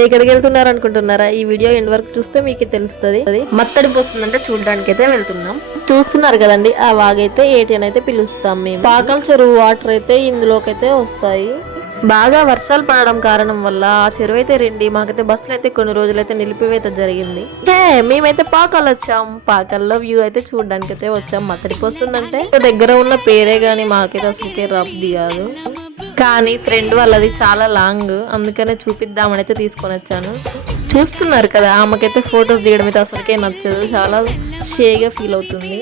ఎక్కడికి వెళ్తున్నారు అనుకుంటున్నారా? ఈ వీడియో ఎండ్ వరకు చూస్తే మీకు తెలుస్తుంది. అది మత్తడి పోస్తుందంటే చూడడానికి అయితే వెళ్తున్నాం. చూస్తున్నారు కదండి, ఆ వాగైతే ఏటి అని అయితే పిలుస్తాం మేము. పాకల చెరువు వాటర్ అయితే ఇందులోకి అయితే వస్తాయి. బాగా వర్షాలు పడడం కారణం వల్ల ఆ చెరువు అయితే రెండి మాకైతే బస్సులు అయితే కొన్ని రోజులైతే నిలిపివేత జరిగింది. మేమైతే పాకాలు వచ్చాం. పాకల్లో వ్యూ అయితే చూడడానికి అయితే వచ్చాం. మత్తడి పోస్తుందంటే దగ్గర ఉన్న పేరే గాని మాకైతే అసలుకే రబ్ది కాదు. కానీ ఫ్రెండ్ వాళ్ళది చాలా లాంగ్, అందుకనే చూపిద్దామని అయితే తీసుకొని వచ్చాను. చూస్తున్నారు కదా, ఆమెకైతే ఫొటోస్ దిగడం అయితే అసలుకే నచ్చదు, చాలా షేగా ఫీల్ అవుతుంది.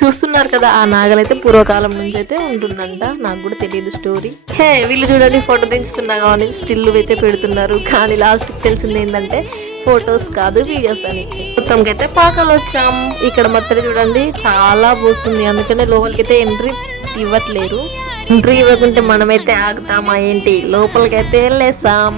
చూస్తున్నారు కదా, ఆ నాగలైతే పూర్వకాలం నుంచి అయితే ఉంటుందంట. నాకు కూడా తెలియదు స్టోరీ. వీళ్ళు చూడండి, ఫోటో దించుతున్నా కానీ స్టిల్ అయితే పెడుతున్నారు. కానీ లాస్ట్ కి తెలిసింది ఏంటంటే ఫొటోస్ కాదు వీడియోస్ అని. మొత్తంకి అయితే పాకాలు వచ్చాం. ఇక్కడ మత్తడి చూడండి చాలా పోస్తుంది, అందుకనే లోపలికి అయితే ఎంట్రీ ఇవ్వట్లేరు. ఎంట్రీ ఇవ్వకుంటే మనమైతే ఆగుతామా ఏంటి? లోపలికైతే వెళ్ళేసాం.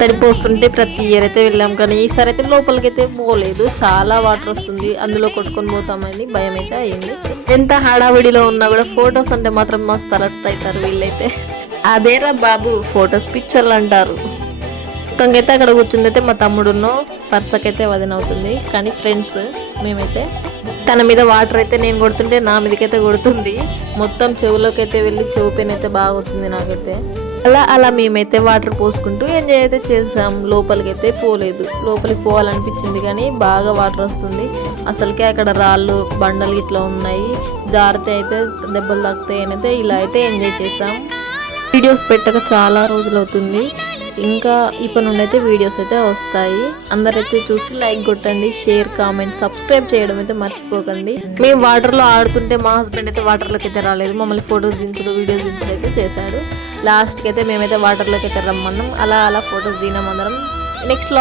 తడిపోస్తుంటే ప్రతి ఇయర్ అయితే వెళ్ళాం, కానీ ఈసారి అయితే లోపలికైతే పోలేదు. చాలా వాటర్ వస్తుంది, అందులో కొట్టుకొని పోతామని భయం అయితే అయింది. ఎంత హడావిడిలో ఉన్నా కూడా ఫొటోస్ అంటే మాత్రం మస్తు అలర్ట్ అవుతారు వీళ్ళైతే. అదేరా బాబు ఫొటోస్ పిక్చర్లు అంటారు. మొత్తంకైతే అక్కడ కూర్చుంది అయితే మా తమ్ముడున్నో పర్సకైతే వదినవుతుంది. కానీ ఫ్రెండ్స్ మేమైతే తన మీద వాటర్ అయితే నేను కొడుతుంటే నా మీదకైతే కొడుతుంది. మొత్తం చెవులోకి అయితే వెళ్ళి చెవు పెయిన్ అయితే బాగా వచ్చింది నాకైతే. అలా మేమైతే వాటర్ పోసుకుంటూ ఎంజాయ్ అయితే చేసాం. లోపలికి అయితే పోలేదు, లోపలికి పోవాలనిపించింది కానీ బాగా వాటర్ వస్తుంది. అసలుకే అక్కడ రాళ్ళు బండలు ఇట్లా ఉన్నాయి, జారితే అయితే దెబ్బలు తాకుతాయి అని అయితే ఇలా అయితే ఎంజాయ్ చేసాం. వీడియోస్ పెట్టక చాలా రోజులు అవుతుంది. ఇంకా ఇప్పటి నుండి అయితే వీడియోస్ అయితే వస్తాయి. అందరైతే చూసి లైక్ కొట్టండి, షేర్, కామెంట్, సబ్స్క్రైబ్ చేయడం అయితే మర్చిపోకండి. మేము వాటర్ లో ఆడుతుంటే మా హస్బెండ్ అయితే వాటర్ లోకి అయితే రాలేదు, మమ్మల్ని ఫోటోస్ దించడం వీడియోస్ దించడం అయితే చేశాడు. లాస్ట్ కి అయితే మేమైతే వాటర్ లోకి అయితే రమ్మన్నాం. అలా ఫోటోస్ దిగినాం అందరం. నెక్స్ట్